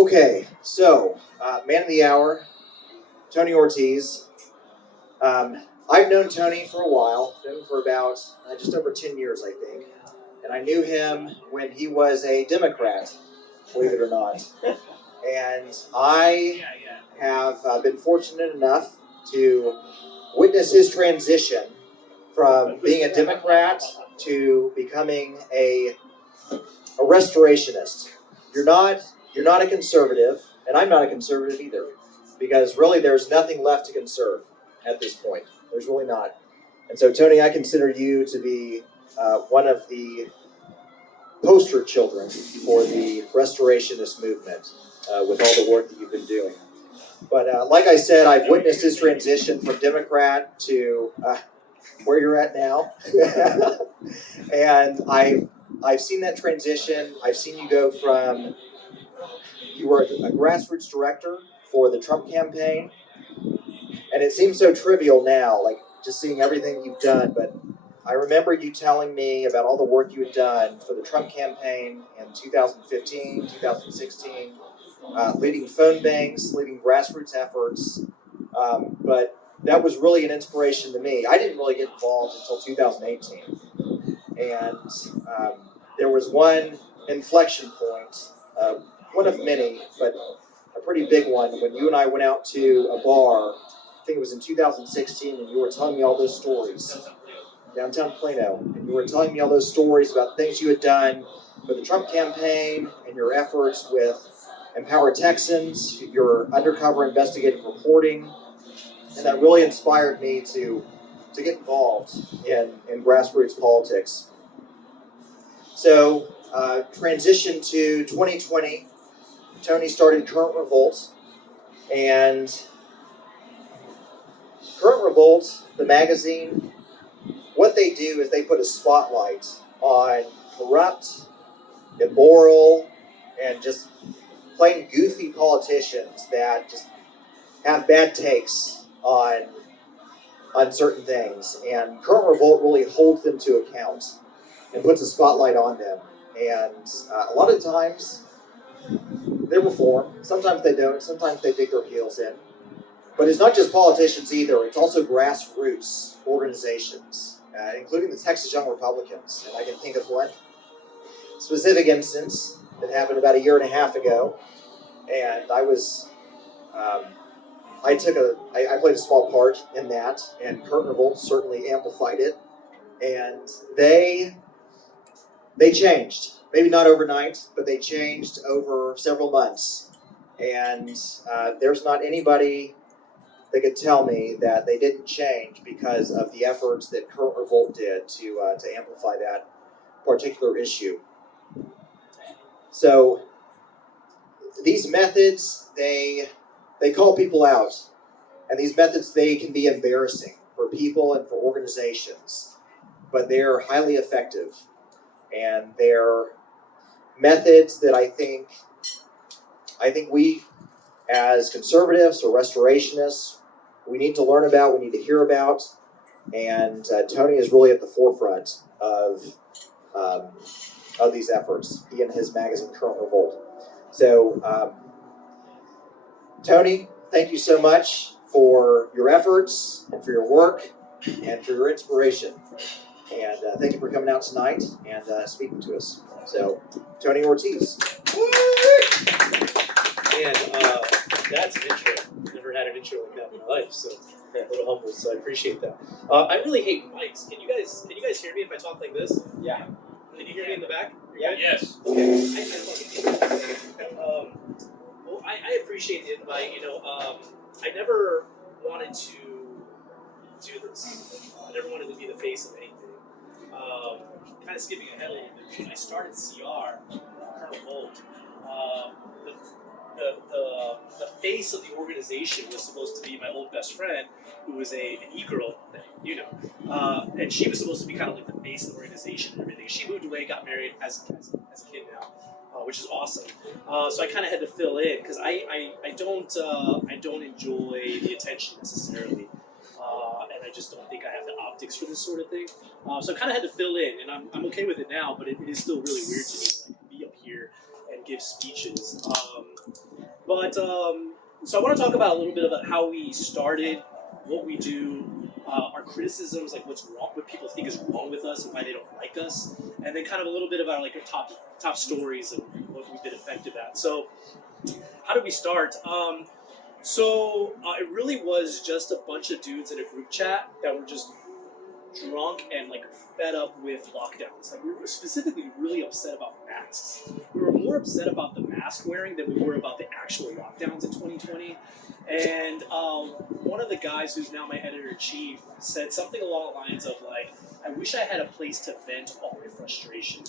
Okay, so man of the hour, Tony Ortiz. I've known Tony for a while, known him for about just over 10 years, I think. And I knew him when he was a Democrat, believe it or not. And I have been fortunate enough to witness his transition from being a Democrat to becoming a restorationist. You're not a conservative, and I'm not a conservative either, because really there's nothing left to conserve at this point. There's really not. And so, Tony, I consider you to be one of the poster children for the restorationist movement with all the work that you've been doing. But like I said, I've witnessed his transition from Democrat to where you're at now. And I've seen that transition. I've seen you go from, you were a grassroots director for the Trump campaign, and it seems so trivial now, like just seeing everything you've done, but I remember you telling me about all the work you had done for the Trump campaign in 2015, 2016, leading phone banks, leading grassroots efforts, but that was really an inspiration to me. I didn't really get involved until 2018, and there was one inflection point, one of many, but a pretty big one, when you and I went out to a bar. I think it was in 2016, and you were telling me all those stories, downtown Plano, and you were telling me all those stories about things you had done for the Trump campaign and your efforts with Empower Texans, your undercover investigative reporting, and that really inspired me to get involved in grassroots politics. So, transition to 2020, Tony started Current Revolt, and Current Revolt, the magazine, what they do is they put a spotlight on corrupt, immoral, and just plain goofy politicians that just have bad takes on certain things. And Current Revolt really holds them to account and puts a spotlight on them. And a lot of times they reform. Sometimes they don't. Sometimes they dig their heels in. But it's not just politicians either. It's also grassroots organizations, including the Texas Young Republicans. And I can think of one specific instance that happened about a year and a half ago. And I was, I played a small part in that, and Current Revolt certainly amplified it. And they changed. Maybe not overnight, but they changed over several months. And there's not anybody that could tell me that they didn't change because of the efforts that Current Revolt did to amplify that particular issue. So these methods, they call people out. And these methods, they can be embarrassing for people and for organizations. But they're highly effective. And they're methods that I think we, as conservatives or restorationists, we need to learn about, we need to hear about, and Tony is really at the forefront of these efforts, he and his magazine, Current Revolt. So, Tony, thank you so much for your efforts, and for your work, and for your inspiration. And thank you for coming out tonight and speaking to us. So, Tony Ortiz. And that's an intro. Never had an intro like that in my life, so a little humble. So I appreciate that. I really hate mics. Can you guys hear me if I talk like this? Yeah. Can you hear me in the back? Yeah. Yes. Okay. Well, I appreciate the invite. I never wanted to do this. I never wanted to be the face of anything. Kind of skipping ahead a little bit. When I started CR, Current Revolt, the face of the organization was supposed to be my old best friend, who was an e-girl, and she was supposed to be kind of like the face of the organization and everything. She moved away, got married as a kid now, which is awesome. So I kind of had to fill in because I don't enjoy the attention necessarily, and I just don't think I have the optics for this sort of thing. So I kind of had to fill in, and I'm okay with it now, but it is still really weird to me to be up here and give speeches. So I want to talk about a little bit about how we started, what we do, our criticisms, like what's wrong, what people think is wrong with us and why they don't like us, and then kind of a little bit about like our top stories and what we've been effective at. So how did we start? It really was just a bunch of dudes in a group chat that were just drunk and like fed up with lockdowns. Like we were specifically really upset about masks. We were more upset about the mask wearing than we were about the actual lockdowns in 2020. And one of the guys who's now my editor-in-chief said something along the lines of like, I wish I had a place to vent all my frustration.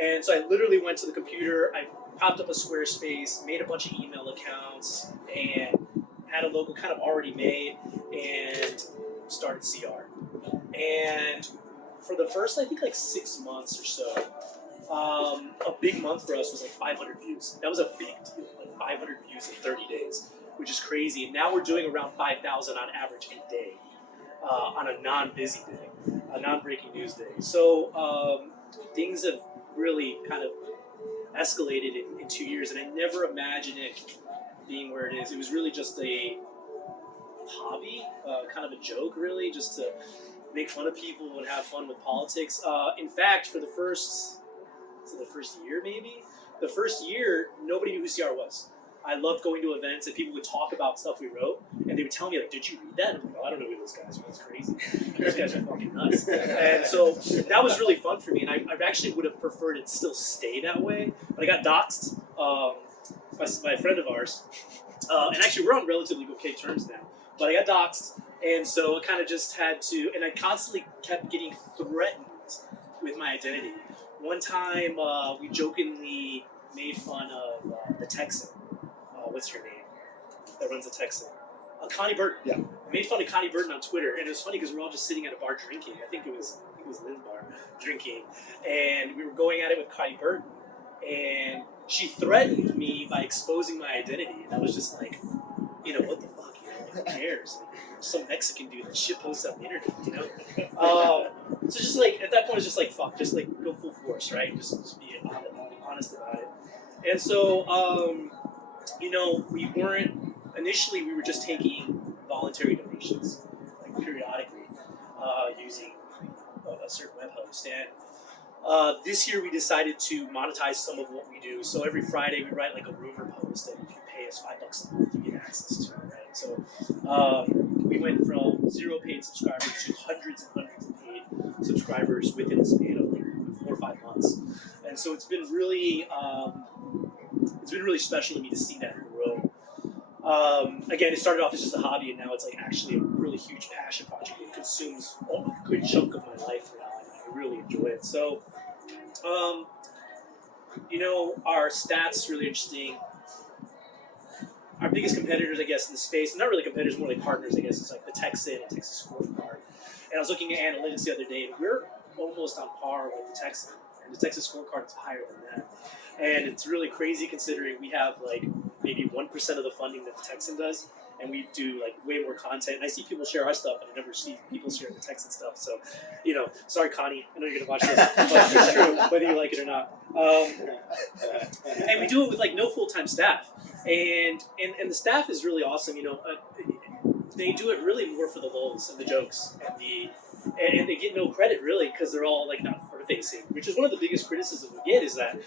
And so I literally went to the computer, I popped up a Squarespace, made a bunch of email accounts, and had a logo kind of already made, and started CR. And for the first, I think, like 6 months or so, a big month for us was like 500 views. That was a big deal, like 500 views in 30 days, which is crazy. And now we're doing around 5,000 on average a day, on a non-busy day, a non-breaking news day. So things have really kind of escalated in 2 years, and I never imagined it being where it is. It was really just a hobby, kind of a joke, really, just to make fun of people and have fun with politics. In fact, for the first year, maybe, the first year, nobody knew who CR was. I loved going to events and people would talk about stuff we wrote, and they would tell me, like, did you read that? And I'm like, oh, I don't know who those guys are. That's crazy. Those guys are fucking nuts. And so that was really fun for me, and I actually would have preferred it still stay that way. But I got doxxed by a friend of ours. And actually, we're on relatively okay terms now. But I got doxxed, and so I kind of just had to, and I constantly kept getting threatened with my identity. One time, we jokingly made fun of the Texan. What's her name? That runs the Texan. Connie Burton. Yeah. I made fun of Connie Burton on Twitter, and it was funny because we were all just sitting at a bar drinking. I think it was Lynn's bar drinking, and we were going at it with Connie Burton, and she threatened me by exposing my identity, and I was just like, you know, what the fuck, you know, who cares? Like, some Mexican dude that shit posts on the internet, you know? So just like, at that point, it's just like, fuck, just like go full force, right? Just be honest about it. And so, you know, initially we were just taking voluntary donations, like periodically, using a certain web host. And this year we decided to monetize some of what we do. So every Friday we write like a rumor post, and if you pay us $5 a month, you get access to it, right? So we went from 0 paid subscribers to hundreds and hundreds of paid subscribers within the span of like 4 or 5 months. And so it's been really special to me to see that grow. Again, it started off as just a hobby, and now it's like actually a really huge passion project. It consumes a good chunk of my life now, and I really enjoy it. So, you know, our stats really interesting. Our biggest competitors, I guess, in the space, not really competitors, more like partners, I guess, is like the Texan and Texas Scorecard. And I was looking at analytics the other day, and we're almost on par with the Texan. And the Texas Scorecard is higher than that. And it's really crazy considering we have like maybe 1% of the funding that the Texan does, and we do like way more content. And I see people share our stuff, and I never see people share the Texan stuff. So, you know, sorry, Connie, I know you're gonna watch this, but it's true, whether you like it or not. And we do it with like no full-time staff, and the staff is really awesome. You know, they do it really more for the lulz and the jokes and they get no credit really because they're all like not front-facing, which is one of the biggest criticisms we get is that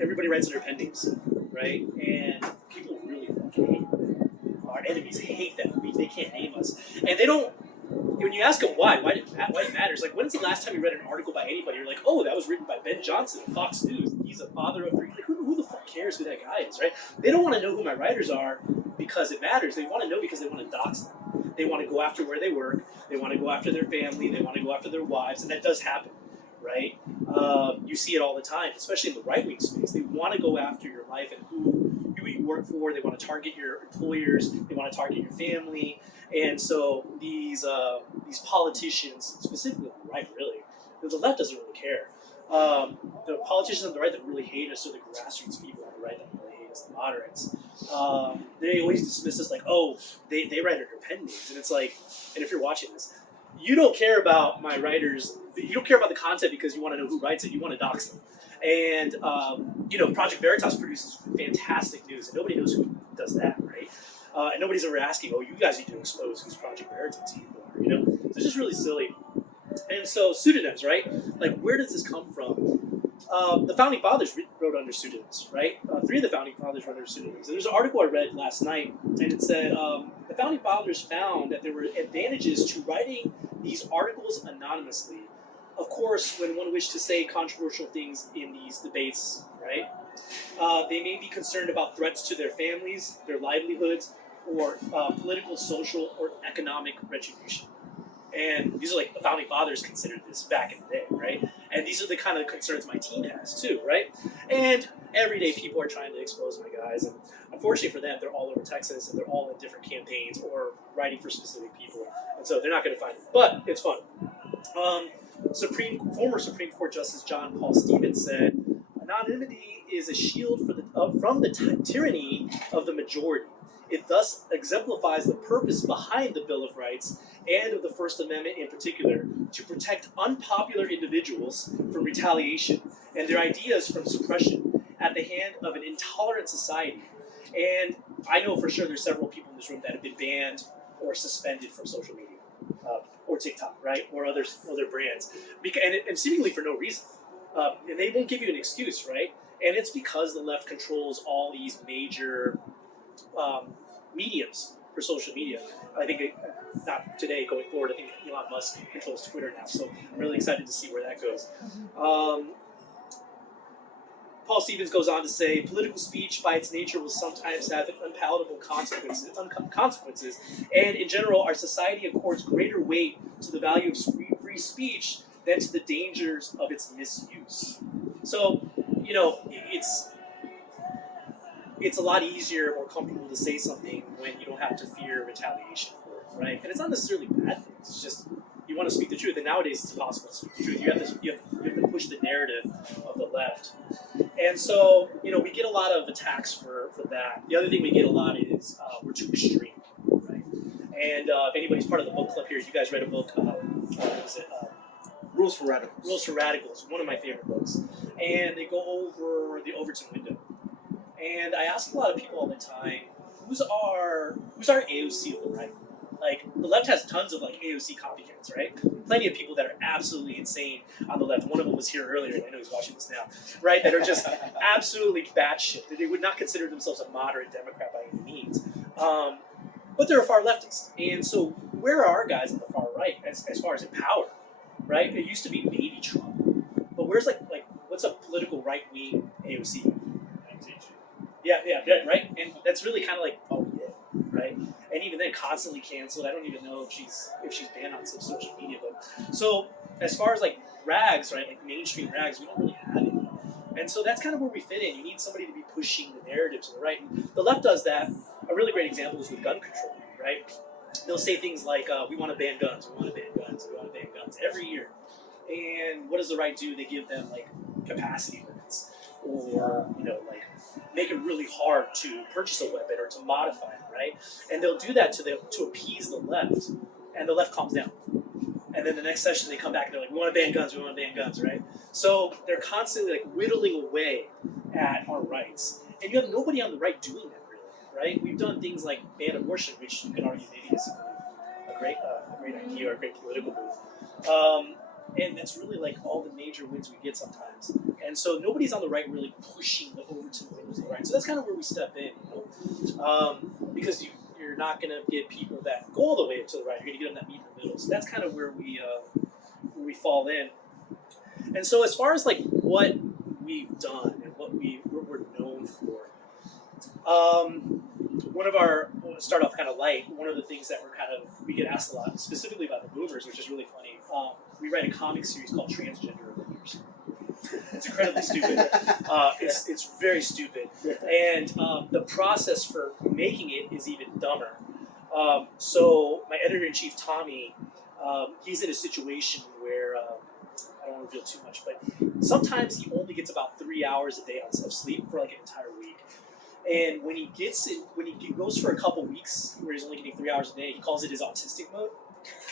everybody writes in their pendings, right? And people really fucking hate that. Our enemies hate that. They can't name us. And they don't, when you ask them why it matters, like, when's the last time you read an article by anybody? You're like, oh, that was written by Ben Johnson of Fox News. He's a father of three. Like, who the fuck cares who that guy is, right? They don't want to know who my writers are because it matters. They want to know because they want to dox them. They want to go after where they work. They want to go after their family. They want to go after their wives. And that does happen. Right? You see it all the time, especially in the right-wing space. They want to go after your life and who you work for. They want to target your employers. They want to target your family. And so these politicians, specifically on the right, really, the left doesn't really care. The politicians on the right that really hate us are the grassroots people on the right that really hate us, the moderates. They always dismiss us like, oh, they write under pen names. And it's like, and if you're watching this, you don't care about my writers. You don't care about the content because you want to know who writes it. You want to dox them. And Project Veritas produces fantastic news, and nobody knows who does that, right? And nobody's ever asking, oh, you guys need to expose who's Project Veritas people are, So it's just really silly. And so pseudonyms, right? Like, where does this come from? The founding fathers wrote under pseudonyms, right? 3 of the founding fathers wrote under pseudonyms. And there's an article I read last night, and it said the founding fathers found that there were advantages to writing these articles anonymously. Of course, when one wished to say controversial things in these debates, right? They may be concerned about threats to their families, their livelihoods, or political, social, or economic retribution. And these are like the founding fathers considered this back in the day, right? And these are the kind of concerns my team has too, right? And every day people are trying to expose my guys, and unfortunately for them, they're all over Texas and they're all in different campaigns or writing for specific people, and so they're not going to find it. But it's fun. Former Supreme Court Justice John Paul Stevens said, "Anonymity is a shield from the tyranny of the majority. It thus exemplifies the purpose behind the Bill of Rights and of the First Amendment in particular, to protect unpopular individuals from retaliation and their ideas from suppression at the hand of an intolerant society." And I know for sure there's several people in this room that have been banned or suspended from social media, or TikTok, right, or other brands, and seemingly for no reason. And they won't give you an excuse, right? And it's because the left controls all these major mediums for social media. I think not today, going forward, I think Elon Musk controls Twitter now, so I'm really excited to see where that goes. Paul Stevens goes on to say, political speech by its nature will sometimes have unpalatable consequences, and in general, our society accords greater weight to the value of free speech than to the dangers of its misuse. So, it's a lot easier, more comfortable to say something when you don't have to fear retaliation for it, right? And it's not necessarily bad things. It's just you want to speak the truth, and nowadays it's impossible to speak the truth. You have to push the narrative of the left, and so we get a lot of attacks for that. The other thing we get a lot is we're too extreme, right? And if anybody's part of the book club here, you guys read a book. What was it? Rules for Radicals. Rules for Radicals, one of my favorite books, and they go over the Overton window. And I ask a lot of people all the time, who's our AOC of the right? Like, the left has tons of AOC copycats, right? Plenty of people that are absolutely insane on the left. One of them was here earlier, and I know he's watching this now, right? That are just absolutely batshit. They would not consider themselves a moderate Democrat by any means. But they're a far leftist. And so where are our guys on the far right as far as in power, right? It used to be baby Trump. But where's what's a political right-wing AOC? Yeah, right? And that's really kind of right? And even then, constantly canceled. I don't even know if she's banned on some social media. But so as far as rags, right? Mainstream rags, we don't really have any. And so that's kind of where we fit in. You need somebody to be pushing the narrative to the right. And the left does that. A really great example is with gun control, right? They'll say things like, we want to ban guns, we want to ban guns, we want to ban guns every year. And what does the right do? They give them capacity limits, or make it really hard to purchase a weapon or to modify it, right? And they'll do that to appease the left, and the left calms down. And then the next session they come back and they're like, we want to ban guns, right? So they're constantly whittling away at our rights. And you have nobody on the right doing that, really, right? We've done things like ban abortion, which you could argue maybe is a great idea or a great political move. And that's really all the major wins we get sometimes. And so nobody's on the right really pushing the Overton windows of the right. So that's kind of where we step in, because you're not going to get people that go all the way to the right. You're going to get them that meet in the middle. So that's kind of where we fall in. And so as far as what we've done and what we're known for, start off kind of light. One of the things that we get asked a lot, specifically about the boomers, which is really funny. We write a comic series called Transgender Avengers. It's incredibly stupid. It's very stupid, and the process for making it is even dumber. So my editor-in-chief Tommy, he's in a situation where I don't want to reveal too much, but sometimes he only gets about 3 hours a day of sleep for an entire week. And when he goes for a couple weeks where he's only getting 3 hours a day, he calls it his autistic mode.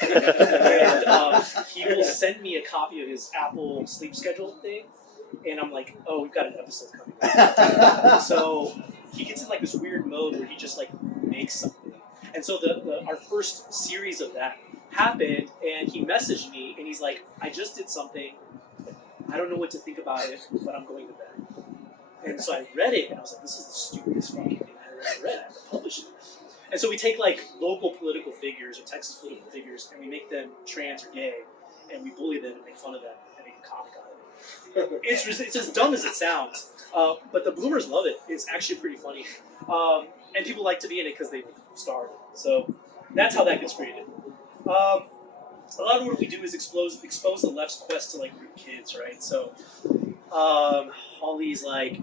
And he will send me a copy of his Apple sleep schedule thing, And I'm like, oh, we've got an episode coming up. So he gets in like this weird mode where he just like makes something. And so our first series of that happened, and he messaged me, and he's like, I just did something. I don't know what to think about it, but I'm going to bed. And so I read it, and I was like, this is the stupidest fucking thing I ever read. I have to publish it. And so we take like local political figures or Texas political figures, and we make them trans or gay, and we bully them and make fun of them and make a comic out of it. It's as dumb as it sounds, but the boomers love it. It's actually pretty funny. And people like to be in it because they starve. So that's how that gets created. A lot of what we do is expose the left's quest to like group kids, right? So all these like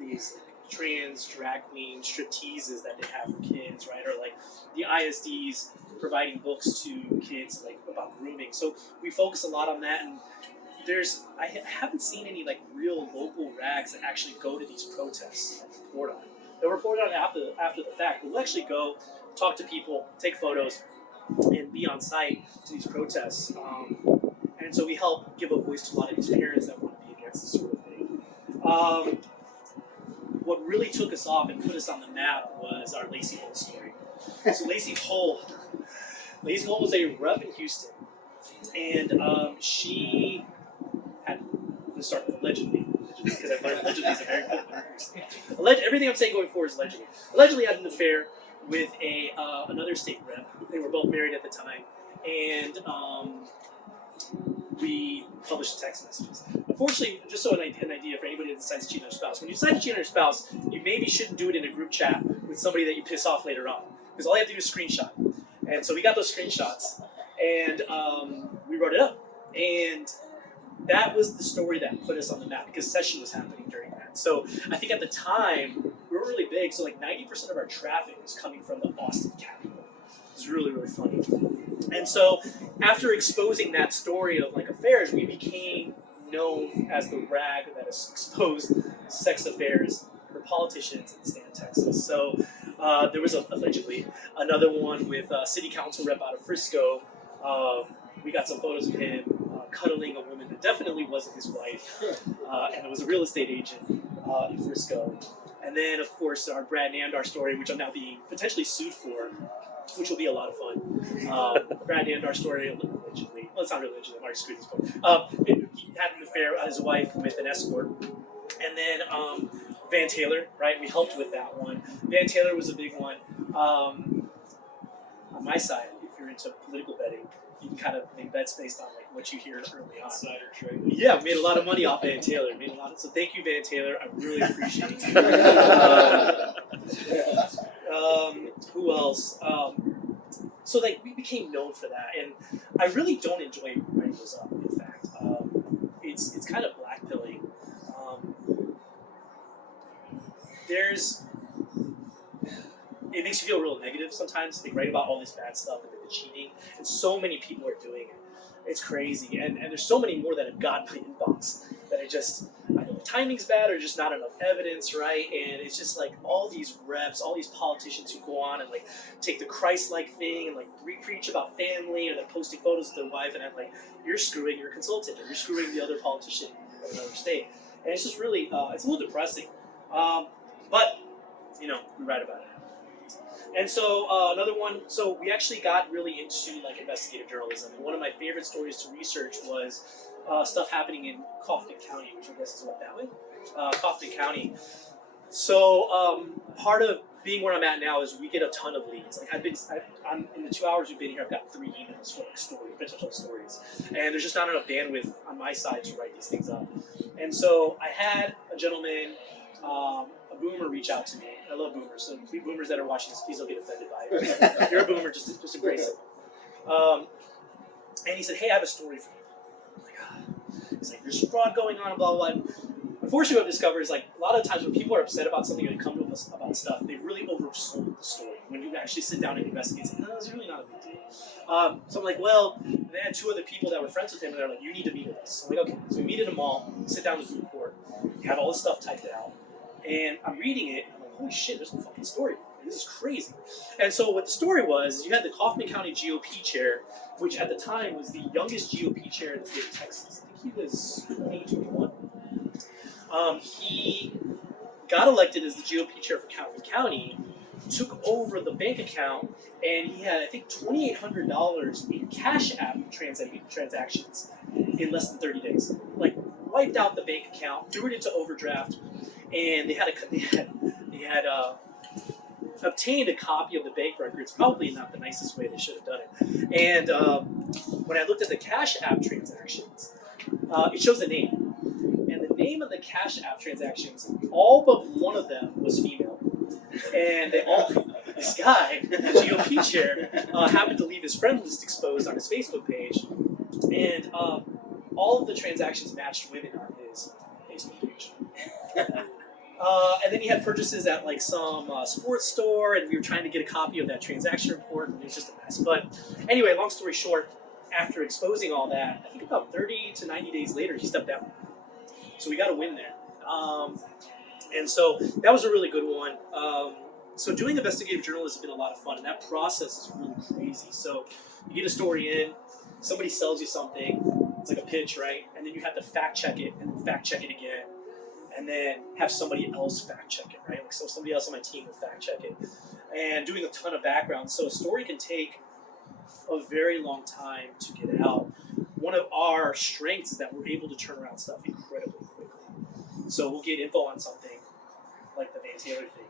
these trans drag queen stripteases that they have for kids, right? Or like the ISDs providing books to kids like about grooming. So we focus a lot on that, and I haven't seen any like real local rags that actually go to these protests and report on it. They'll report on it after the fact. We'll actually go talk to people, take photos, and be on site to these protests. And so we help give a voice to a lot of these parents that want to be against this sort of thing. What really took us off and put us on the map was our Lacey Hull story. So Lacey Hull was a rep in Houston, and she had, let's start with allegedly, because I've learned allegedly is a very important word. Everything I'm saying going forward is allegedly. Allegedly had an affair with another state rep. They were both married at the time, and we published text messages. Unfortunately, just so an idea for anybody that decides to cheat on their spouse, when you decide to cheat on your spouse, you maybe shouldn't do it in a group chat with somebody that you piss off later on, because all you have to do is screenshot. And so we got those screenshots, and we wrote it up. And that was the story that put us on the map, because session was happening during that. So I think at the time, we were really big, so like 90% of our traffic was coming from the Austin Capitol. It was really, really funny. And so after exposing that story of like affairs, we became known as the rag that has exposed sex affairs for politicians in the state of Texas. So there was allegedly another one with a city council rep out of Frisco. We got some photos of him cuddling a woman that definitely wasn't his wife, and it was a real estate agent in Frisco. And then, of course, our Brad Nandar story, which I'm now being potentially sued for, which will be a lot of fun. Brad Nandar story, allegedly. Well, it's not really allegedly. I'm already screwed this part. He had an affair with his wife with an escort. And then Van Taylor, right? We helped with that one. Van Taylor was a big one. On my side, if you're into political betting, you can kind of make bets based on like what you hear early on. Insider trading. Yeah, we made a lot of money off Van Taylor. So thank you, Van Taylor. I really appreciate it. Who else? So like we became known for that, and I really don't enjoy writing those up. In fact, it's kind of blackpilling. It makes you feel real negative sometimes. They write about all this bad stuff and the cheating, and so many people are doing it. It's crazy, and there's so many more that have gotten my inbox that I know the timing's bad or just not enough evidence, right? And it's just like all these reps, all these politicians who go on and like take the Christ-like thing and like preach about family, or they're posting photos of their wife, and I'm like, you're screwing your consultant, or you're screwing the other politician of another state, and it's just really it's a little depressing, but we write about it. And so another one, so we actually got really into like investigative journalism, and one of my favorite stories to research was stuff happening in Kaufman County, which I guess is what that was, Kaufman County. So part of being where I'm at now is we get a ton of leads. Like I'm in the 2 hours we've been here, I've got 3 emails for like potential stories, and there's just not enough bandwidth on my side to write these things up. And so I had a gentleman, a boomer, reach out to me. I love boomers, so please, boomers that are watching this, please don't get offended by it. If you're a boomer, just embrace it. And he said, hey, I have a story for you. I'm like, He's like, there's fraud going on, and blah, blah, blah. Unfortunately, what I've discovered is like a lot of times when people are upset about something and they come to us about stuff, they really oversold the story. When you actually sit down and investigate, it's like, no, it's really not a big deal. So I'm like, well, they had 2 other people that were friends with him, and they're like, you need to meet with us. I'm like, okay. So we meet at a mall, sit down in the food court, you have all this stuff typed out, and I'm reading it, and I'm like, holy shit, there's a fucking story. This is crazy. And so what the story was, you had the Kaufman County GOP chair, which at the time was the youngest GOP chair in the state of Texas. I think he was 20, 21. He got elected as the GOP chair for Calhoun County, took over the bank account, and he had, I think, $2,800 in Cash App transactions in less than 30 days. Like, wiped out the bank account, threw it into overdraft, and they had obtained a copy of the bank records. Probably not the nicest way they should have done it. And when I looked at the Cash App transactions, it shows the name. And the name of the Cash App transactions, all but one of them was female. And they all, this guy, the GOP chair, happened to leave his friend list exposed on his Facebook page. And all of the transactions matched women on his Facebook page. And then he had purchases at like some sports store, and we were trying to get a copy of that transaction report, and it was just a mess. But anyway, long story short, after exposing all that, I think about 30 to 90 days later, he stepped down. So we got a win there. And so that was a really good one. So doing investigative journalism has been a lot of fun, and that process is really crazy. So you get a story in, somebody sells you something, it's like a pitch, right? And then you have to fact check it, and then fact check it again, and then have somebody else fact check it, right? Like, so somebody else on my team will fact check it, and doing a ton of background. So a story can take a very long time to get out. One of our strengths is that we're able to turn around stuff incredibly quickly. So we'll get info on something, like the Van Taylor thing,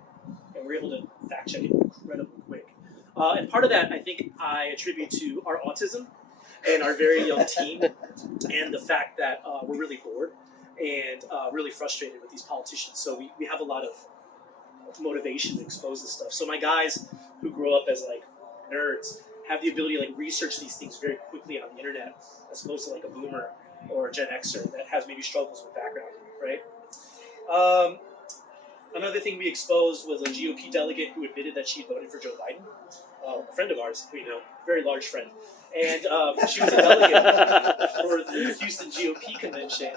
and we're able to fact check it incredibly quick. And part of that, I think, I attribute to our autism and our very young team, and the fact that we're really bored and really frustrated with these politicians. So we have a lot of motivation to expose this stuff. So my guys who grow up as like nerds have the ability to like research these things very quickly on the internet, as opposed to like a boomer or a Gen Xer that has maybe struggles with background, right? Another thing we exposed was a GOP delegate who admitted that she voted for Joe Biden, a friend of ours, we know, very large friend. And she was a delegate for the Houston GOP convention,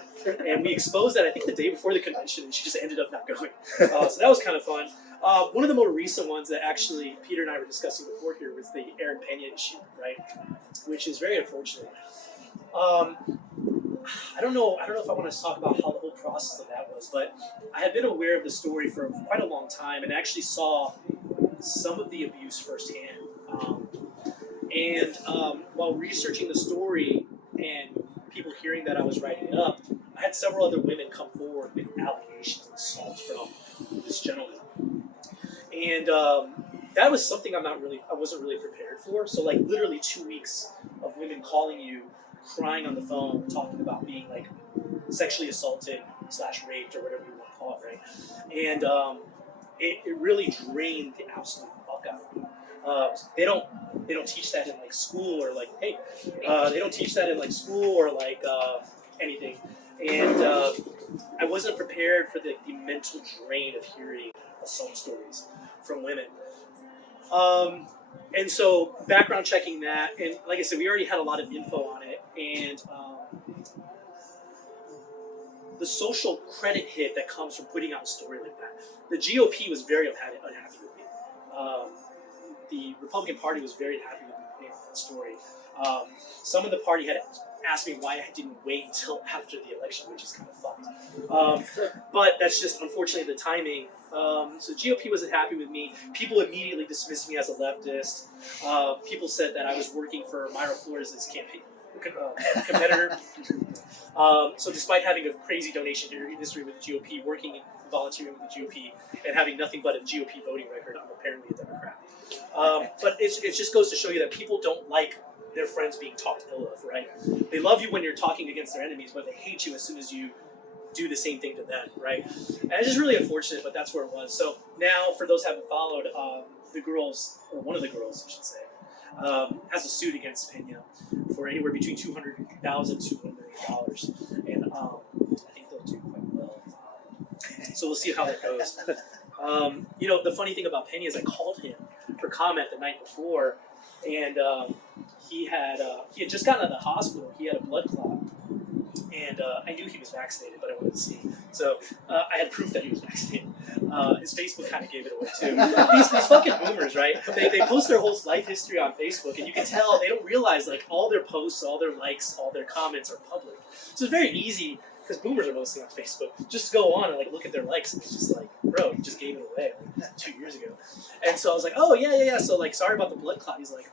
and we exposed that, I think, the day before the convention, and she just ended up not going. So that was kind of fun. One of the more recent ones that actually Peter and I were discussing before here was the Aaron Pena issue, right? Which is very unfortunate. I don't know if I want to talk about how the whole process of that was, but I had been aware of the story for quite a long time and actually saw some of the abuse firsthand. While researching the story and people hearing that I was writing it up, I had several other women come forward with allegations and assaults from this gentleman. And that was something I wasn't really prepared for. So like literally 2 weeks of women calling you, crying on the phone, talking about being like sexually assaulted / raped or whatever you want to call it, right? And it really drained the absolute fuck out of me. They don't teach that in like school or like, hey, they don't teach that in like school or like anything. And I wasn't prepared for the mental drain of hearing assault stories from women. And so background checking that, and like I said, we already had a lot of info on it, and the social credit hit that comes from putting out a story like that. The GOP was very unhappy with me. The Republican Party was very unhappy with me putting out that story. Some of the party had asked me why I didn't wait until after the election, which is kind of fucked. But that's just, unfortunately, the timing. So GOP wasn't happy with me. People immediately dismissed me as a leftist. People said that I was working for Myra Flores' campaign competitor. So despite having a crazy donation history with the GOP, working volunteering with the GOP, and having nothing but a GOP voting record, I'm apparently a Democrat. But it just goes to show you that people don't like their friends being talked ill of, right? They love you when you're talking against their enemies, but they hate you as soon as you do the same thing to them, right? And it's just really unfortunate, but that's where it was. So now, for those who haven't followed, the girls, or one of the girls, I should say, has a suit against Pena for anywhere between $200,000 to $1 million, and I think they'll do quite well. So we'll see how that goes. The funny thing about Pena is I called him for comment the night before, and he had just gotten out of the hospital. He had a blood clot, and I knew he was vaccinated, but I wanted to see. So I had proof that he was vaccinated. His Facebook kind of gave it away too. These fucking boomers, right? They post their whole life history on Facebook, and you can tell they don't realize like all their posts, all their likes, all their comments are public. So it's very easy because boomers are mostly on Facebook, just go on and like look at their likes, and it's just like, bro, you just gave it away like 2 years ago. And so I was like, oh yeah. So like, sorry about the blood clot. He's like,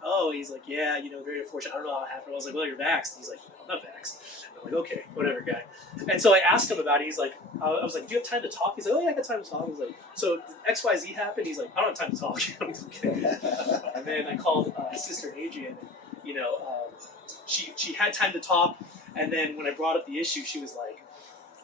yeah, very unfortunate. I don't know how it happened. I was like, well, you're vaxxed. He's like, I'm not vaxxed. I'm like, okay, whatever, guy. And so I asked him about it. He's like, I was like, do you have time to talk? He's like, oh yeah, I got time to talk. He's like, so XYZ happened? He's like, I don't have time to talk. I'm like, okay. And then I called his sister Adrian, and she had time to talk. And then when I brought up the issue, she was like,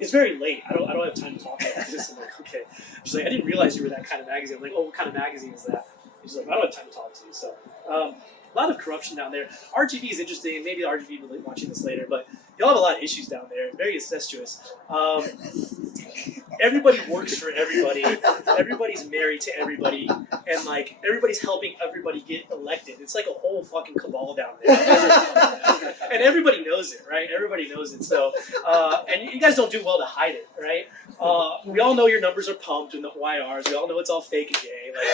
it's very late. I don't have time to talk about this. I'm like, okay. She's like, I didn't realize you were that kind of magazine. I'm like, oh, what kind of magazine is that? And she's like, I don't have time to talk to you. So a lot of corruption down there. RGB is interesting, and maybe the RGB will be watching this later, but y'all have a lot of issues down there. Very incestuous. Everybody works for everybody. Everybody's married to everybody, and like everybody's helping everybody get elected. It's like a whole fucking cabal down there, and everybody knows it, right? Everybody knows it. So, and you guys don't do well to hide it, right? We all know your numbers are pumped in the YRs. We all know it's all fake and gay. Like,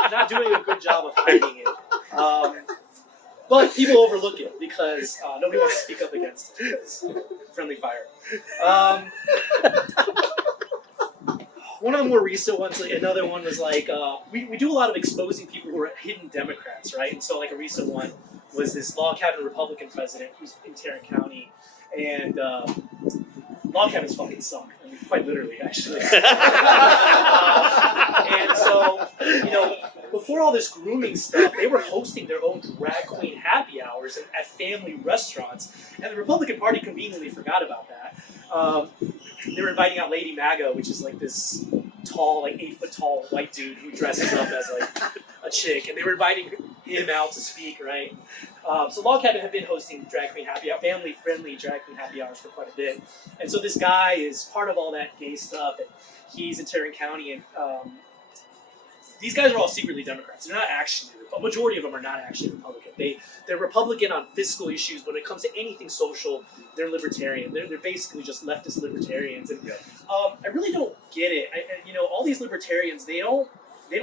you're not doing a good job of hiding it. But people overlook it because nobody wants to speak up against it. Because friendly fire. One of the more recent ones, like, another one was like, we do a lot of exposing people who are hidden Democrats, right? And so like a recent one was this log cabin Republican president who's in Tarrant County. And log cabins fucking suck. I mean, quite literally, actually. And so, before all this grooming stuff, they were hosting their own drag queen happy hours at family restaurants, and the Republican Party conveniently forgot about that. They were inviting out Lady MAGA, which is like this tall, like 8 foot tall white dude who dresses up as like a chick, and they were inviting him out to speak, right? So Log Cabin had been hosting drag queen happy hour, family friendly drag queen happy hours for quite a bit, and so this guy is part of all that gay stuff, and he's in Tarrant County, and these guys are all secretly Democrats. They're not actually, a majority of them are not actually Republican. They're Republican on fiscal issues. When it comes to anything social, they're libertarian. They're basically just leftist libertarians. And I really don't get it. All these libertarians, they don't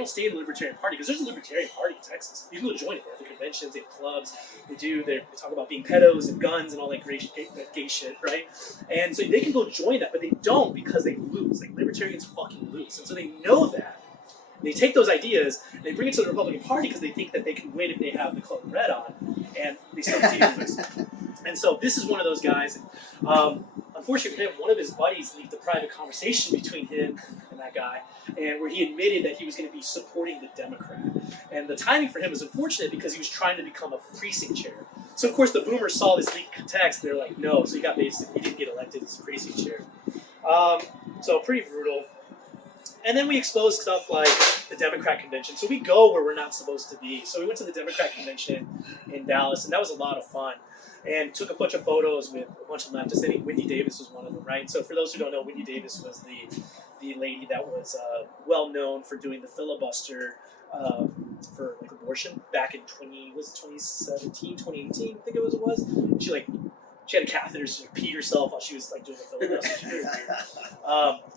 stay in the Libertarian Party because there's a Libertarian Party in Texas. You can go join it. They have the conventions, they have clubs, they talk about being pedos and guns and all that great gay shit, right? And so they can go join that, but they don't because they lose. Like, libertarians fucking lose. And so they know that. They take those ideas and they bring it to the Republican Party because they think that they can win if they have the color red on, and they still continue to lose. And so this is one of those guys. Unfortunately for him, one of his buddies leaked a private conversation between him and that guy, and where he admitted that he was going to be supporting the Democrat. And the timing for him was unfortunate because he was trying to become a precinct chair. So of course the boomers saw this leaked text. They're like, no. So he didn't get elected as precinct chair. So pretty brutal. And then we exposed stuff like the Democrat convention. So we go where we're not supposed to be. So we went to the Democrat convention in Dallas, and that was a lot of fun. And took a bunch of photos with a bunch of leftists. I think Wendy Davis was one of them, right? So for those who don't know, Wendy Davis was the lady that was well known for doing the filibuster for like abortion back in 2017, 2018, I think it was. She had a catheter, so she peed herself while she was like doing the filibuster.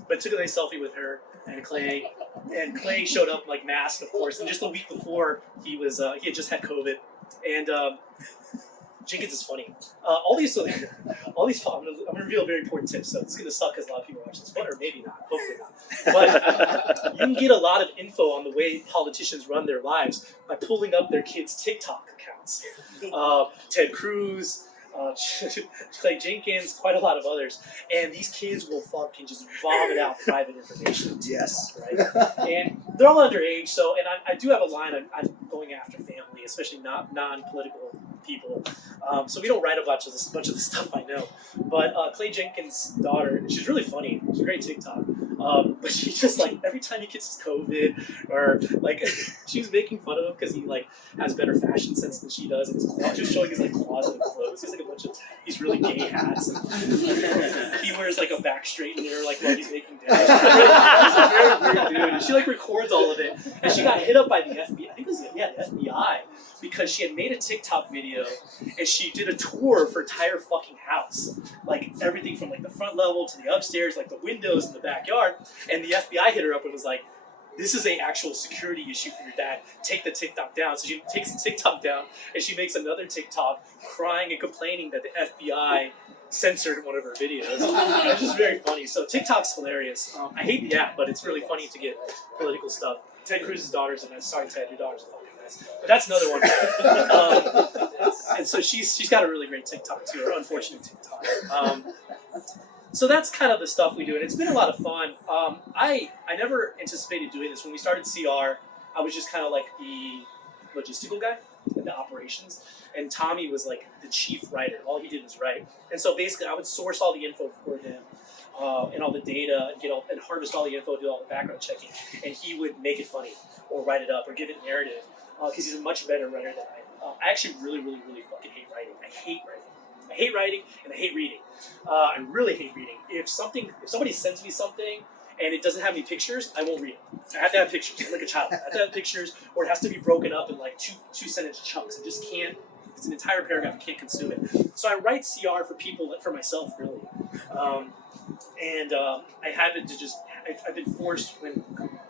But took a nice selfie with her and Clay. And Clay showed up like masked, of course. And just a week before, he had just had COVID. And Jenkins is funny. All these, I'm gonna reveal a very important tip. So it's gonna suck because a lot of people watch this, or maybe not. Hopefully not. But you can get a lot of info on the way politicians run their lives by pulling up their kids' TikTok accounts. Ted Cruz. Clay Jenkins, quite a lot of others, and these kids will fucking just vomit out private information. Yes, right. And they're all underage, so I do have a line. I'm going after family, especially not non-political people. So we don't write a bunch of the stuff I know. But Clay Jenkins' daughter, she's really funny. She's a great TikTok. But she's just like, every time he gets his COVID, or like, she was making fun of him because he like has better fashion sense than she does, and just showing his like closet of clothes. He's like a bunch of these really gay hats, and he wears like a back straightener like while he's making dinner. He's a very weird dude. And she like records all of it, and she got hit up by the FBI. I think it was the FBI, because she had made a TikTok video and she did a tour of her entire fucking house, like everything from like the front level to the upstairs, like the windows in the backyard. And the FBI hit her up and was like, this is an actual security issue for your dad. Take the TikTok down. So she takes the TikTok down and she makes another TikTok crying and complaining that the FBI censored one of her videos. It's just very funny. So TikTok's hilarious. I hate the app, but it's really funny to get political stuff. Ted Cruz's daughter's a mess. Sorry, Ted, your daughter's a fucking mess. But that's another one. And so she's got a really great TikTok too, or unfortunate TikTok. So that's kind of the stuff we do, and it's been a lot of fun. I never anticipated doing this. When we started CR, I was just kind of like the logistical guy, like the operations, and Tommy was like the chief writer. All he did was write, and so basically I would source all the info for him and all the data, and harvest all the info, do all the background checking, and he would make it funny or write it up or give it narrative because he's a much better writer than I am. I actually really, really, really fucking hate writing. I hate writing and I hate reading. I really hate reading. If somebody sends me something and it doesn't have any pictures, I won't read it. I have to have pictures. I'm like a child. I have to have pictures, or it has to be broken up in like two sentence chunks. I just can't. If it's an entire paragraph, I can't consume it. So I write CR for people, for myself, really. I happen to just. I've been forced when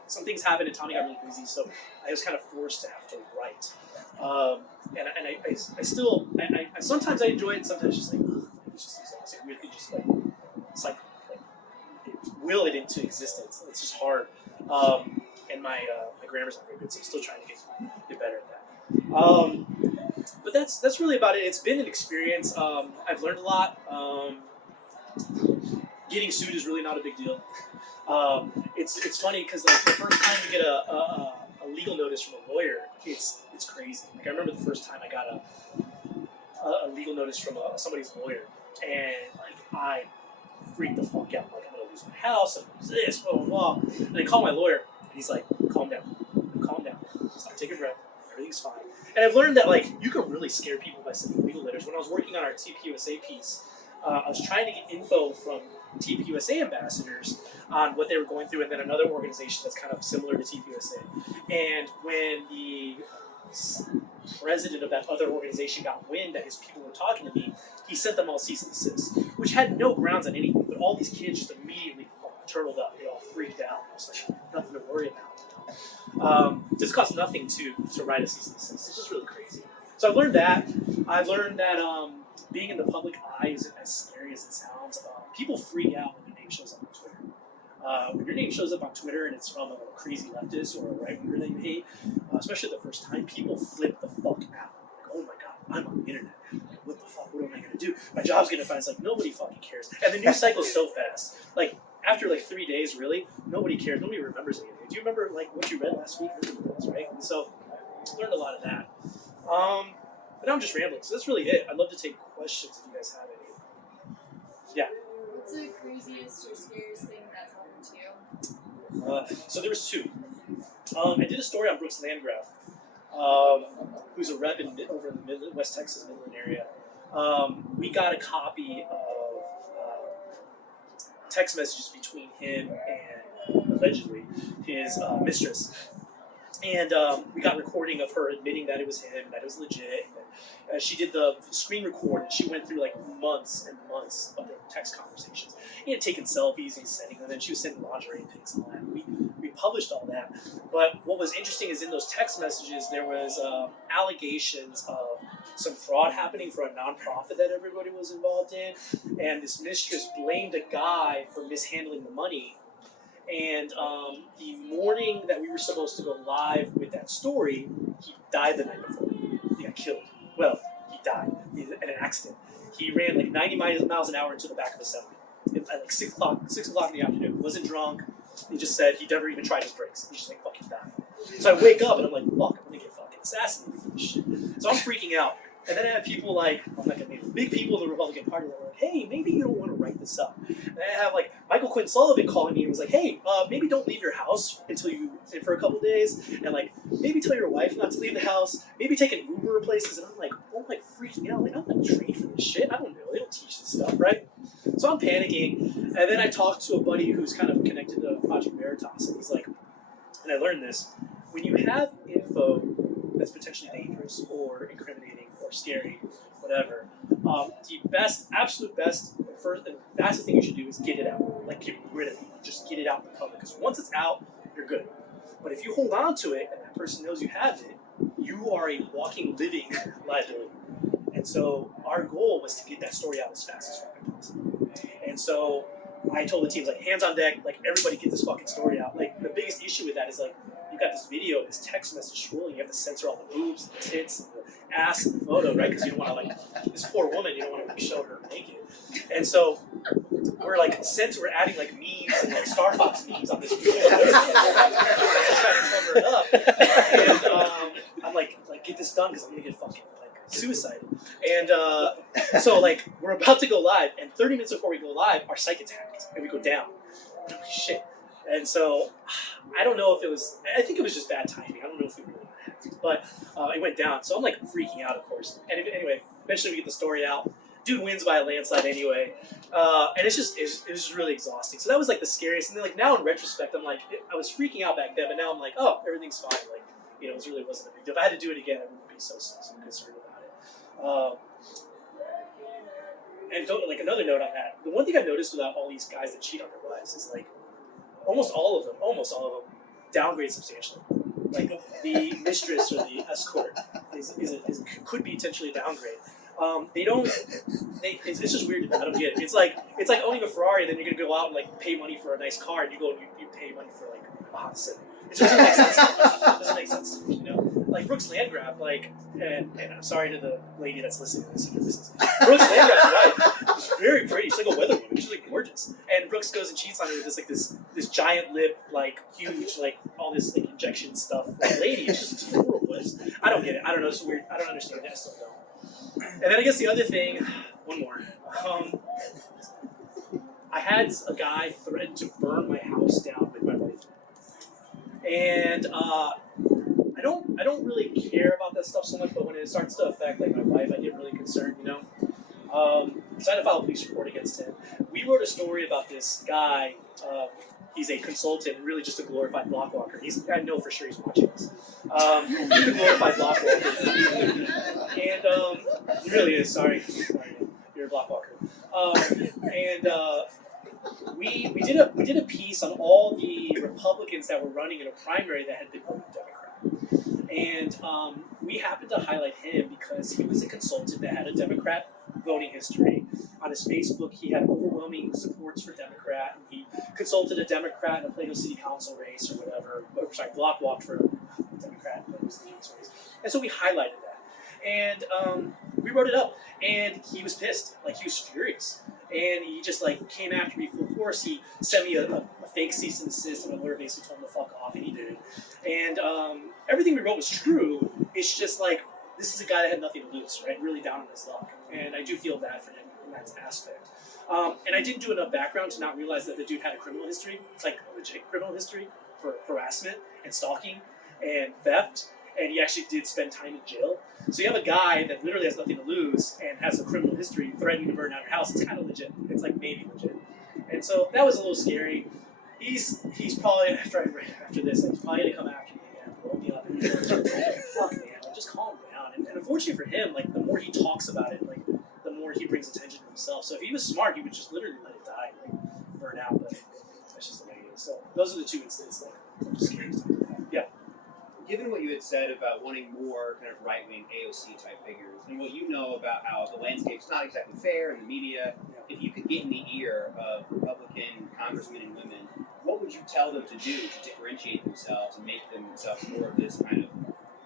some things happened and Tommy got really busy, so I was kind of forced to have to write. I still sometimes I enjoy it, sometimes just like it's just exhausting. We could just like will it into existence. It's just hard. And my grammar's not very good, so I'm still trying to get better at that. But that's really about it. It's been an experience. I've learned a lot. Getting sued is really not a big deal. It's funny because like the first time you get a legal notice from a lawyer, it's crazy. Like I remember the first time I got a legal notice from somebody's lawyer, and like I freaked the fuck out. Like I'm gonna lose my house, I'm gonna lose this, blah blah blah. And I call my lawyer, and he's like, "Calm down, stop, take a breath, everything's fine." And I've learned that like you can really scare people by sending legal letters. When I was working on our TPUSA piece, I was trying to get info from TPUSA ambassadors on what they were going through, and then another organization that's kind of similar to TPUSA. And when the president of that other organization got wind that his people were talking to me, he sent them all cease and desist, which had no grounds on anything. But all these kids just immediately turtled up. They all freaked out. I was like, nothing to worry about. This costs nothing to write a cease and desist. It's just really crazy. So I've learned that. I've learned that being in the public eye isn't as scary as it sounds. People freak out when your name shows up on Twitter. When your name shows up on Twitter and it's from a crazy leftist or a right-winger that you hate, especially the first time, people flip the fuck out. Like, oh my god, I'm on the internet. Like, what the fuck? What am I going to do? My job's going to find. It's like, nobody fucking cares. And the news cycle's so fast. Like, after like 3 days, really, nobody cares. Nobody remembers anything. Do you remember like what you read last week? Right? And so, I learned a lot of that. But now I'm just rambling, so that's really it. I'd love to take questions if you guys have any. Yeah. What's the craziest or scariest thing that's happened to you? So there was two. I did a story on Brooks Landgraf, who's a rep over in the West Texas, Midland area. We got a copy of text messages between him and allegedly his mistress. And we got a recording of her admitting that it was him and that it was legit. And she did the screen record, and she went through like months and months of their text conversations. He had taken selfies, and sending them, and she was sending lingerie pics and all that. We published all that. But what was interesting is in those text messages, there was allegations of some fraud happening for a nonprofit that everybody was involved in. And this mistress blamed a guy for mishandling the money. And the morning that we were supposed to go live with that story, he died the night before. He got killed. Well, he died in an accident. He ran like 90 miles an hour into the back of a semi at like 6 o'clock in the afternoon. He wasn't drunk. He just said he never even tried his brakes. He just like fucking died. So I wake up and I'm like, fuck, I'm gonna get fucking assassinated for this shit. So I'm freaking out. And then I have people like, I'm not gonna name them, big people in the Republican Party that were like, hey, maybe you don't want to write this up. And I have like Michael Quinn Sullivan calling me and was like, hey, maybe don't leave your house for a couple days, and like maybe tell your wife not to leave the house, maybe take an Uber places. And I'm like freaking out, like I'm not trained for this shit. I don't know, they don't teach this stuff, right? So I'm panicking, and then I talked to a buddy who's kind of connected to Project Veritas, and he's like, and I learned this, when you have info that's potentially dangerous or incriminating or scary, whatever, the absolute best, first and fastest thing you should do is get it out. Like, get rid of it. Just get it out in the public. Because once it's out, you're good. But if you hold on to it and that person knows you have it, you are a walking, living liability. And so our goal was to get that story out as fast as we could. And so I told the teams, like, hands on deck, like, everybody get this fucking story out. Like, the biggest issue with that is, like, you got this video, this text message scrolling, you have to censor all the boobs and the tits and the ass in the photo, right? Because you don't want to, like, this poor woman, you don't want to like, show her naked. And so we're like, we're adding like memes and like Star Fox memes on this video. Trying to cover it up. And I'm like, get this done because I'm gonna get fucking like suicided. And so like we're about to go live, and 30 minutes before we go live, our site gets hacked and we go down. I'm like, shit. And so I don't know if it was. I think it was just bad timing. I don't know if we really got hacked, but it went down. So I'm like freaking out, of course. And anyway, eventually we get the story out. Dude wins by a landslide anyway, and it was just really exhausting. So that was like the scariest. And then like now in retrospect, I'm like, I was freaking out back then, but now I'm like, oh, everything's fine. Like, you know, it really wasn't a big deal. If I had to do it again, I wouldn't be so concerned about it. And like another note on that, the one thing I've noticed about all these guys that cheat on their wives is like almost all of them downgrade substantially. Like the mistress or the escort could be potentially a downgrade. It's just weird to me. I don't get it. It's like owning a Ferrari, and then you're gonna go out and like pay money for a nice car, and you go and you pay money for like a Honda Civic. It just doesn't make sense. It doesn't make sense, you know. Like Brooks Landgraf, like, and I'm sorry to the lady that's listening to this. Brooks Landgraf's wife is very pretty. She's like a weather woman. She's like gorgeous. And Brooks goes and cheats on her with this giant lip, like huge, like all this like injection stuff. Like, lady, it's just horrible. I don't get it. I don't know. It's weird. I don't understand it. I still don't. And then I guess the other thing, one more. I had a guy threaten to burn my house down with my wife, and I don't really care about that stuff so much. But when it starts to affect like my wife, I get really concerned, you know. So I had to file a police report against him. We wrote a story about this guy. He's a consultant, really just a glorified block walker. I know for sure he's watching this. He's a glorified block walker. And he really is, sorry, you're a block walker. We did a piece on all the Republicans that were running in a primary that had been voted Democrat. And we happened to highlight him because he was a consultant that had a Democrat voting history. On his Facebook, he had overwhelming supports for Democrat, and he consulted a Democrat in a Plano City Council race or whatever. Block walked for a Democrat in Plano City Council race. And so we highlighted that. And we wrote it up, and he was pissed. Like, he was furious. And he just, like, came after me full force. He sent me a fake cease and desist, and my lawyer basically told him to fuck off, and he did. And everything we wrote was true. It's just, like, this is a guy that had nothing to lose, right? Really down on his luck. And I do feel bad for him in that aspect. And I didn't do enough background to not realize that the dude had a criminal history. It's like a legit criminal history for harassment and stalking and theft. And he actually did spend time in jail. So you have a guy that literally has nothing to lose and has a criminal history threatening to burn down your house. It's kind of legit. It's like maybe legit. And so that was a little scary. He's probably, after this, he's probably going to come after me again, blow me up. Fuck, man, like, just calm down. And unfortunately for him, like, the more he talks about it, like, the more he brings attention to himself. So if he was smart, he would just literally let it die, like, burn out. But that's just the way it is. So those are the two incidents, like, scary stuff. Yeah. Given what you had said about wanting more kind of right-wing AOC type figures, and what you know about how the landscape's not exactly fair in the media, if you could get in the ear of Republican congressmen and women, what would you tell them to do to differentiate themselves and make themselves more of this kind of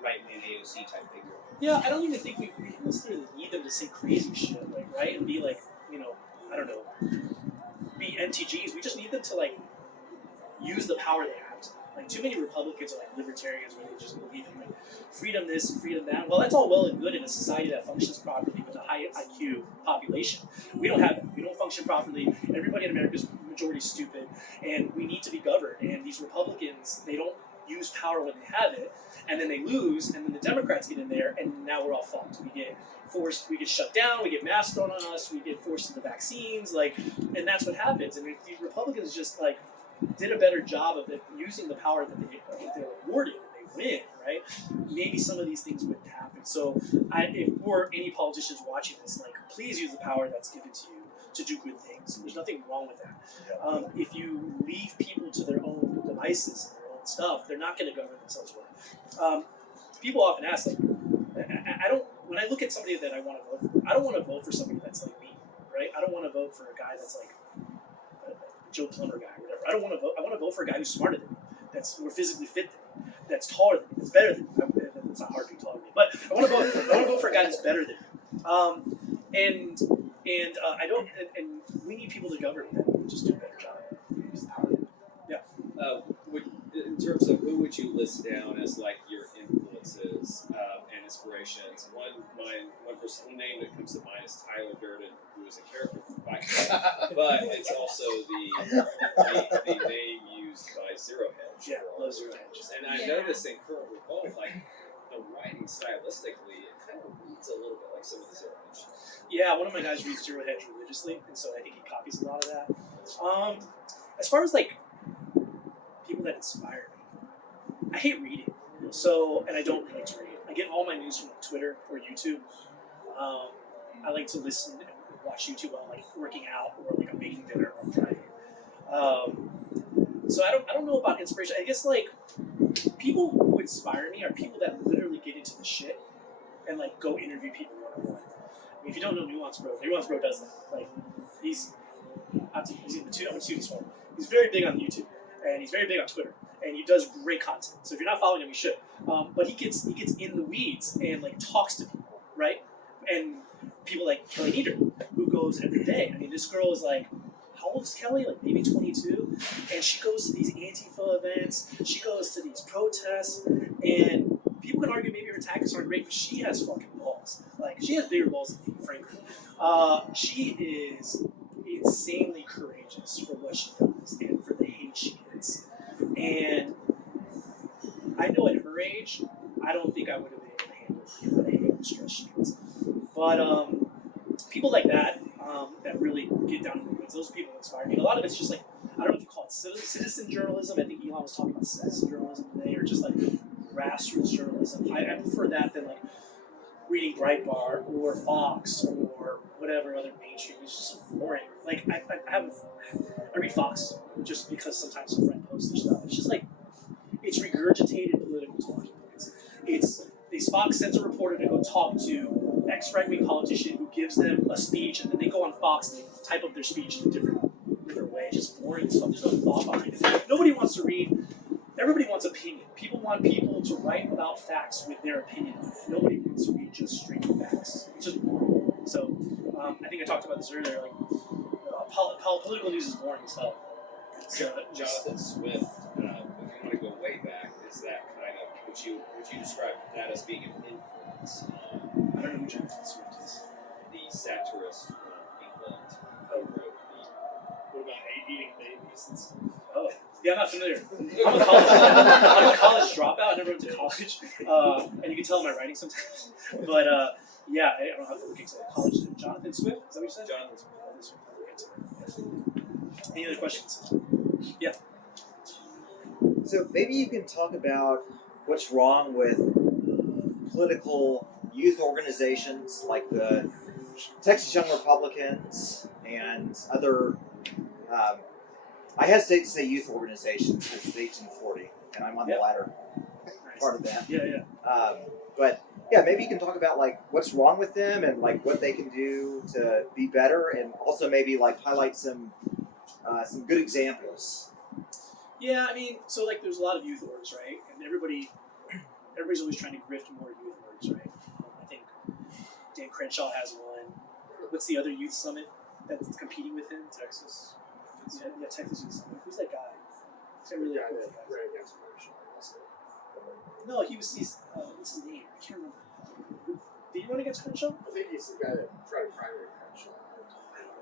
right-wing AOC type figure? Yeah, I don't even think we necessarily need them to say crazy shit, like, right? And be like, you know, I don't know, be NTGs. We just need them to, like, use the power they have. Like, too many Republicans are like libertarians where they just believe in like freedom this and freedom that. Well, that's all well and good in a society that functions properly with a high IQ population. We don't have that. We don't function properly. Everybody in America is majority stupid, and we need to be governed. And these Republicans, they don't use power when they have it, and then they lose, and then the Democrats get in there, and now we're all fucked. We get forced, we get shut down, we get masks thrown on us, we get forced into vaccines, like, and that's what happens. And if these Republicans just like did a better job of it, using the power that they're awarded, and they win, right? Maybe some of these things wouldn't happen. So, if for any politicians watching this, like, please use the power that's given to you to do good things. There's nothing wrong with that. If you leave people to their own devices and their own stuff, they're not going to govern themselves well. People often ask, like, I don't. When I look at somebody that I want to vote for, I don't want to vote for somebody that's like me, right? I don't want to vote for a guy that's like Joe Plumber guy or whatever. I don't want to vote. I want to vote for a guy who's smarter than me, that's more physically fit than me, that's taller than me, that's better than me. It's not hard to be taller than me, but I want to vote. I want to vote for a guy that's better than me. And I don't. And we need people to govern that just do a better job. Use the power. Yeah. In terms of who would you list down as like your influences and inspirations? One personal name that comes to mind is Tyler Durden, who is a character from Fight Club, but it's also the name used by Zero Hedge. Yeah, love Zero Hedge. And I noticed in Current Revolt, like the writing stylistically, it kind of reads a little bit like some of the Zero Hedge. Yeah, one of my guys reads Zero Hedge religiously, and so I think he copies a lot of that. As far as like people that inspire me, I hate reading, and I don't like to read. I get all my news from Twitter or YouTube. I like to listen and watch YouTube while I'm like working out or like I'm making dinner or I'm driving. So I don't know about inspiration. I guess like people who inspire me are people that literally get into the shit and like go interview people one-on-one. I mean, if you don't know Nuance Bro does that. Like he's in the two. I'm this one. He's very big on YouTube and he's very big on Twitter and he does great content. So if you're not following him, you should. But he gets in the weeds and like talks to people, right? And people like Kelly Nieder, who goes every day. I mean, this girl is like, how old is Kelly? Like maybe 22, and she goes to these Antifa events. She goes to these protests, and people can argue maybe her tactics aren't great, but she has fucking balls. Like she has bigger balls than me, frankly. She is insanely courageous for what she does and for the hate she gets. And I know at her age, I don't think I would have been able to handle the hate and stress she gets. But people like that, that really get down to the woods, those people inspire me. And a lot of it's just like, I don't know if you call it citizen journalism. I think Elon was talking about citizen journalism today, or just like grassroots journalism. I prefer that than like reading Breitbart or Fox or whatever other mainstream. It's just boring. Like I read Fox just because sometimes a friend posts their stuff. It's just like, it's regurgitated political talking points. Fox sends a reporter to go talk to X right-wing politician who gives them a speech, and then they go on Fox and they type up their speech in a different way. It's just boring stuff. There's no thought behind it. Nobody wants to read. Everybody wants opinion. People want people to write about facts with their opinion. Nobody wants to read just straight facts. It's just boring. So I think I talked about this earlier. Like political news is boring as hell. So, Jonathan Swift, if you want to go way back, is that kind of would you describe that as being an influence? I don't know who Jonathan Swift is. The satirist from England who wrote the. What about eating babies? Oh, yeah, I'm not familiar. I'm a college dropout. I never went to college, and you can tell in my writing sometimes. But yeah, I don't have to look into college. Jonathan Swift? Is that what you said? Jonathan Swift. Any other questions? Yeah. So maybe you can talk about what's wrong with political youth organizations like the Texas Young Republicans and other, I hesitate to say youth organizations because it's 1840 and I'm on the latter part of that. Yeah. But yeah, maybe you can talk about like what's wrong with them and like what they can do to be better, and also maybe like highlight some good examples. Yeah, I mean, so like there's a lot of youth orgs, right? And everybody's always trying to grift more youth orgs, right? I think Dan Crenshaw has one. What's the other youth summit that's competing with him? Texas. Yeah, Texas Youth Summit. Who's that guy? He's really cool. No, he's what's his name? I can't remember. Did he run against Crenshaw? I think he's the guy that tried to primary Crenshaw.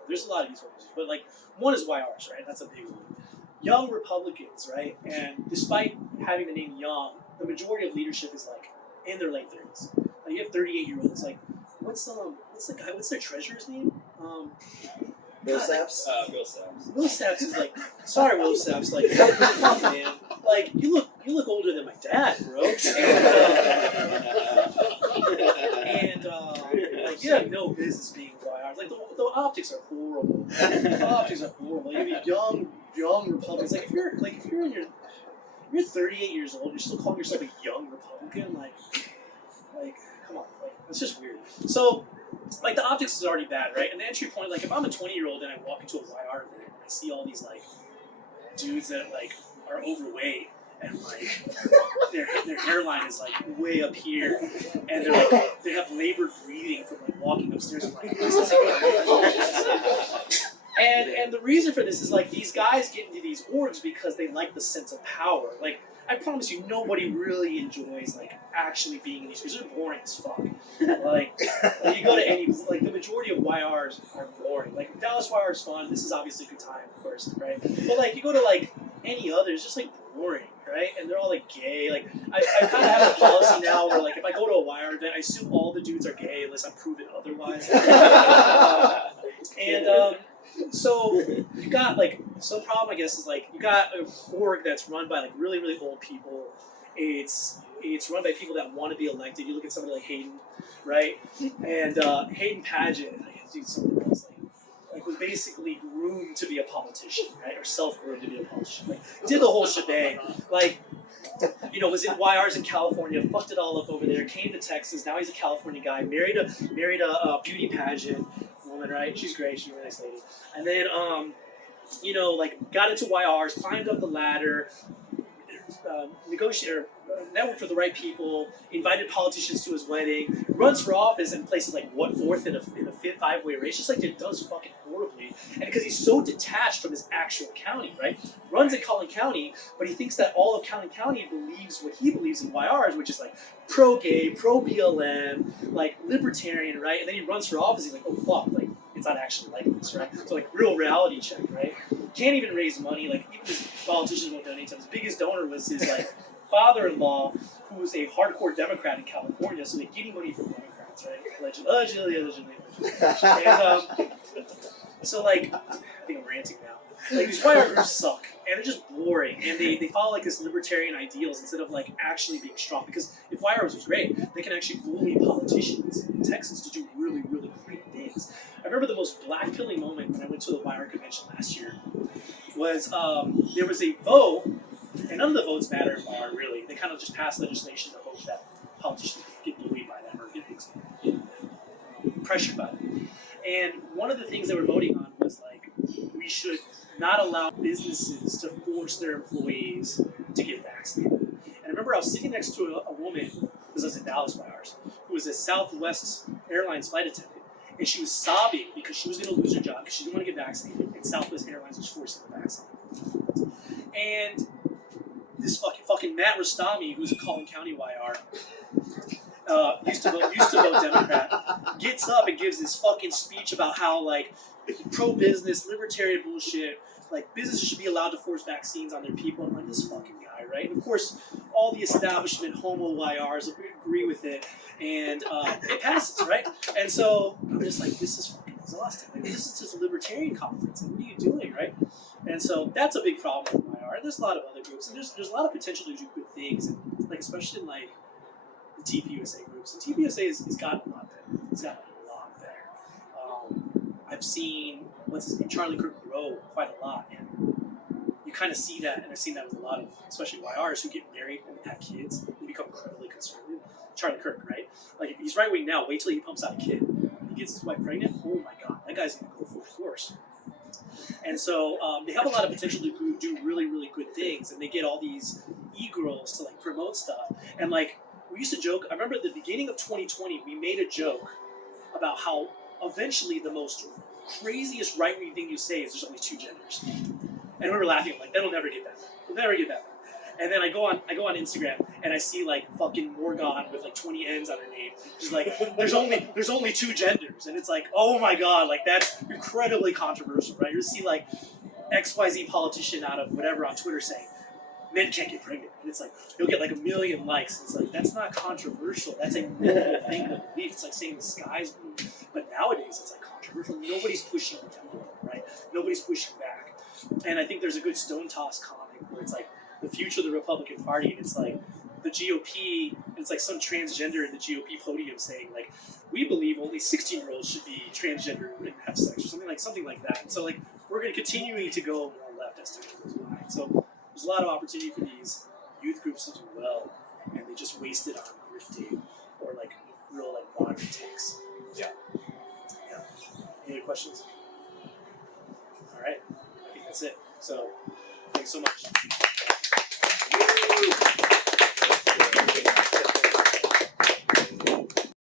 There's a lot of youth organizations, but like one is YRs, right? That's a big one. Young Republicans, right? And despite having the name Young, the majority of leadership is like in their late 30s. Like you have 38-year-olds. Like what's their treasurer's name? Bill Saps? Bill Saps. Will Saps is like, sorry, Will Saps, like, come on, man. Like, you look older than my dad, bro. And like, you have no business being YR. Like, the optics are horrible. The optics are horrible. You have young Republicans. Like, if you're 38 years old, you're still calling yourself a young Republican. Like, come on, like, it's just weird. So. Like, the optics is already bad, right? And the entry point, like, if I'm a 20-year-old and I walk into a YR event and I see all these, like, dudes that like are overweight and like their hairline is like way up here, and they're like they have labored breathing from like walking upstairs. I'm like, this is and the reason for this is like these guys get into these orgs because they like the sense of power. Like I promise you, nobody really enjoys like actually being in these because they're boring as fuck. Like you go to any like the majority of YRs are boring. Like Dallas YR is fun. This is obviously a good time first, right? But like you go to like any other, it's just like boring, right? And they're all like gay. Like I kind of have a policy now where like if I go to a YR event, I assume all the dudes are gay unless I'm proven otherwise. So you got like some problem I guess is like you got a org that's run by like really really old people. It's run by people that want to be elected. You look at somebody like Hayden, right? And Hayden Pageant, dude, something else like was basically groomed to be a politician, right? Or self-groomed to be a politician. Like did the whole shebang. Like was in YRs in California, fucked it all up over there. Came to Texas. Now he's a California guy. Married a beauty pageant woman, right? She's great. She's a really nice lady. And then, got into YRs, climbed up the ladder, negotiated, networked with the right people, invited politicians to his wedding, runs for office in places like fourth in a fifth five-way race, just like it does fucking horribly. And because he's so detached from his actual county, right? Runs in Collin County, but he thinks that all of Collin County believes what he believes in YRs, which is like pro-gay, pro-BLM, like libertarian, right? And then he runs for office, he's like, oh fuck, like it's not actually like this, right? So like real reality check, right? Can't even raise money, like even his politicians won't donate to him. His biggest donor was his like father-in-law, who was a hardcore Democrat in California, so they're getting money from Democrats, right? Allegedly. And so like, I think I'm ranting now. Like these YR groups suck, and they're just boring, and they follow like this libertarian ideals instead of like actually being strong. Because if YRs was great, they can actually bully politicians in Texas to do really, really great things. I remember the most black-pilling moment when I went to the YR convention last year was there was a vote, and none of the votes matter in YR really. They kind of just pass legislation to hope that politicians get bullied by them or get pressured by them. And one of the things they were voting on was like we should not allow businesses to force their employees to get vaccinated. And I remember I was sitting next to a woman, because I was in Dallas YRs, who was a Southwest Airlines flight attendant. And she was sobbing because she was going to lose her job because she didn't want to get vaccinated, and Southwest Airlines was forcing the vaccine. And this fucking Matt Rostami, who's a Collin County YR, used to vote Democrat, gets up and gives this fucking speech about how like pro-business, libertarian bullshit, like businesses should be allowed to force vaccines on their people. I'm like, this fucking guy, right? And of course, all the establishment homo YRs agree with it, and it passes, right? And so I'm just like, this is fucking exhausting. Like, this is just a libertarian conference. Like, what are you doing, right? And so that's a big problem with YR. And there's a lot of other groups, and there's a lot of potential to do good things, and like especially in like the TPUSA groups. And TPUSA has gotten a lot better. It's gotten a lot better. I've seen Charlie Kirk grow quite a lot, and you kind of see that, and I've seen that with a lot of, especially YRs who get married and have kids, they become incredibly conservative. Charlie Kirk, right? Like if he's right wing now, wait till he pumps out a kid. He gets his wife pregnant. Oh my God, that guy's gonna go full force. And so they have a lot of potential to do really, really good things, and they get all these e-girls to like promote stuff. And like we used to joke. I remember at the beginning of 2020, we made a joke about how eventually the most craziest right-wing thing you say is there's only two genders. And we were laughing, like, that'll never get that bad. We'll never get that bad. And then I go on Instagram and I see like fucking Morgan with like 20 N's on her name. She's like, there's only two genders. And it's like, oh my God, like that's incredibly controversial, right? You see like XYZ politician out of whatever on Twitter saying, men can't get pregnant. And it's like, you'll get like 1 million likes. It's like, that's not controversial. That's a normal thing to believe. It's like saying the sky's blue. But nowadays it's like controversial. Nobody's pushing the envelope, right? Nobody's pushing back. And I think there's a good Stone Toss comic where it's like the future of the Republican Party, and it's like the GOP, and it's like some transgender in the GOP podium saying like, we believe only 16-year-olds should be transgender and have sex, or something like that. And so like we're going to continue to go more left as time goes by. So there's a lot of opportunity for these youth groups to do well, and they just waste it on grifting or like real like water takes. Yeah. Any other questions? All right. I think that's it. So Thanks so much.